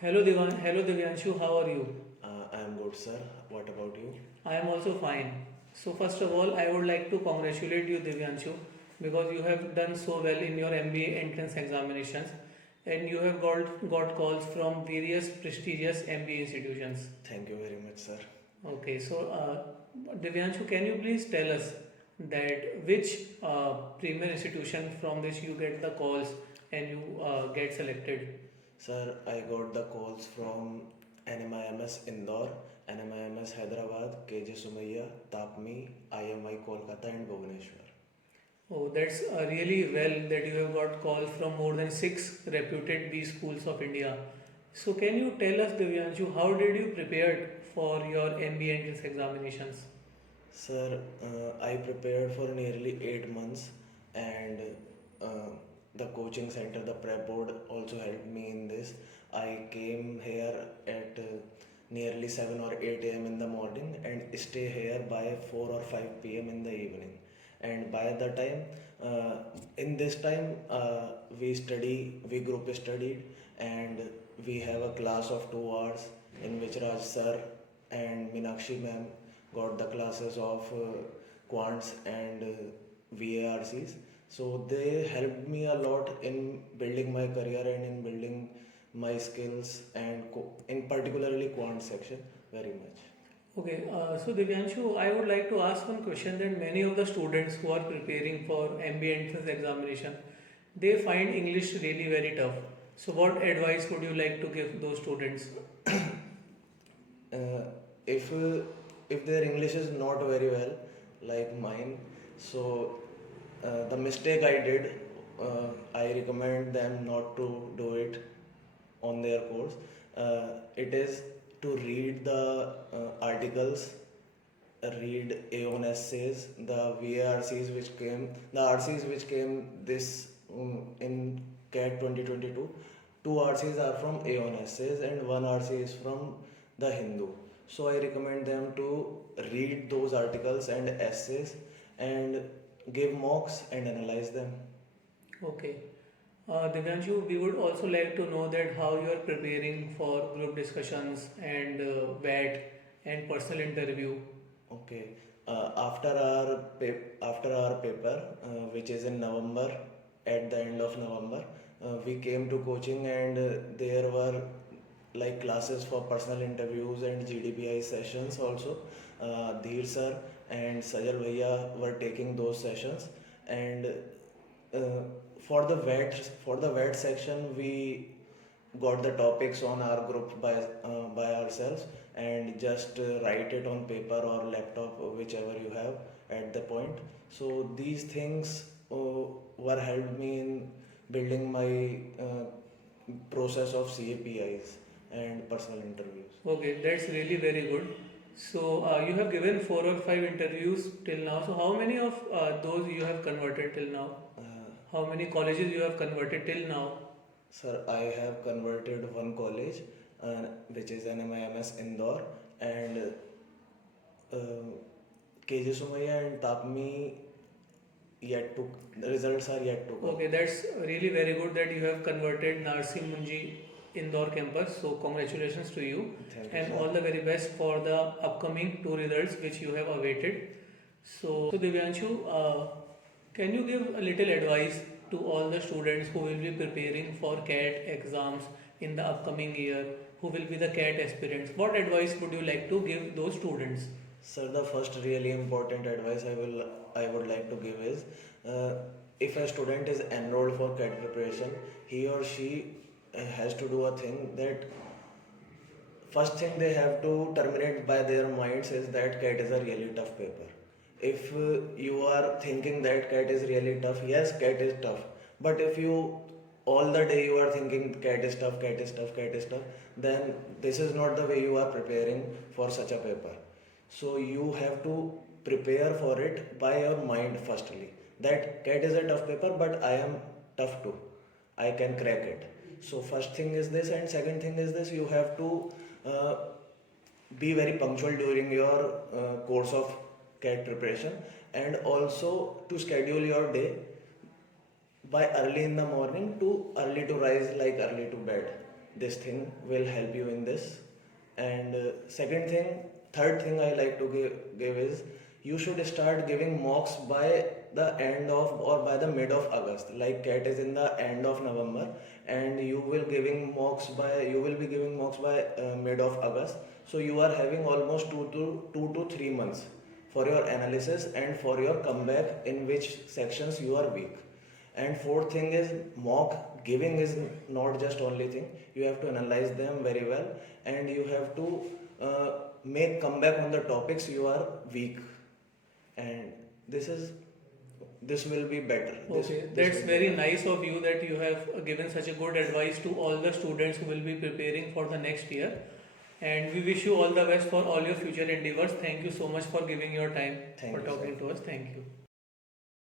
Hello Divyanshu, how are you? I am good, sir. What about you? I am also fine. So first of all, I would like to congratulate you Divyanshu because you have done so well in your MBA entrance examinations and you have got calls from various prestigious MBA institutions. Thank you very much, sir. Okay, so Divyanshu, can you please tell us that which premier institution from which you get the calls and you get selected? Sir, I got the calls from NMIMS Indore, NMIMS Hyderabad, KJ Sumaiya, Tapmi, IMI Kolkata, and Bhubaneswar. Oh, that's really well that you have got calls from more than six reputed B schools of India. So, can you tell us, Divyanshu, how did you prepare for your MBA entrance examinations? Sir, I prepared for nearly 8 months, and uh, the coaching center, the prep board, also helped me in this. I came here at nearly 7 or 8 a.m. in the morning and stay here by 4 or 5 p.m. in the evening. And by the time, in this time, we group studied, and we have a class of 2 hours in which Raj sir and Minakshi ma'am got the classes of quants and VARCs. So they helped me a lot in building my career and in building my skills and in particularly quant section very much. Okay, so Divyanshu, I would like to ask one question that many of the students who are preparing for MBA entrance examination, they find English really very tough. So, what advice would you like to give those students? uh, if if their English is not very well like mine, so the mistake I did, I recommend them not to do it on their course. It is to read the articles, read A1 essays, the VARCs which came, the RCs which came this in CAT 2022. Two RCs are from A1 essays and one RC is from the Hindu. So I recommend them to read those articles and essays and give mocks and analyze them. Okay. Divyanshu, we would also like to know that how you are preparing for group discussions and VAT and personal interview. Okay. After our paper, which is in November, at the end of November, we came to coaching, and there were like classes for personal interviews and GDPI sessions also. Dheer sir and Sajal Bhaiya were taking those sessions, and uh, for the vet section we got the topics on our group by ourselves and just write it on paper or laptop, whichever you have at the point. So these things were helped me in building my process of CAPIs and personal interviews. Okay, that's really very good. So you have given 4 or 5 interviews till now. So how many of those you have converted till now? uh, How many colleges you have converted till now? Sir, I have converted one college, which is NMIMS Indore, and uh, KJ Sumaya and Tapmi yet to the results are yet to come. Okay, that's really very good that you have converted Narsi Munji Indore campus. So congratulations to you Thank you, and sir. all the very best for the upcoming two results which you have awaited. So Divyanshu, can you give a little advice to all the students who will be preparing for CAT exams in the upcoming year, who will be the CAT aspirants? What advice would you like to give those students? Sir, the first really important advice I would like to give is, uh, if a student is enrolled for CAT preparation, he or she has to do a thing that first thing they have to terminate by their minds is that CAT is a really tough paper. If you are thinking that CAT is really tough, yes, CAT is tough. But if you all the day you are thinking CAT is tough, CAT is tough, CAT is tough, then this is not the way you are preparing for such a paper. So you have to prepare for it by your mind firstly. That CAT is a tough paper, but I am tough too. I can crack it. So first thing is this, and second thing is this: you have to uh, be very punctual during your course of CAT preparation, and also to schedule your day by early in the morning to early to rise like early to bed. this thing will help you in this. And third thing I like to give is you should start giving mocks by the end of or by the mid of August. Like CAT is in the end of November, and you will be giving mocks by mid of August. So you are having almost 2 to 3 months for your analysis and for your comeback in which sections you are weak. And fourth thing is mock giving is not just only thing. You have to analyze them very well, and you have to make comeback on the topics you are weak. And this will be better. Okay, This that's will be very better. nice of you that you have given such a good advice to all the students who will be preparing for the next year. And we wish you all the best for all your future endeavors. Thank you so much for giving your time Thank for you, sir. talking to us. Thank you.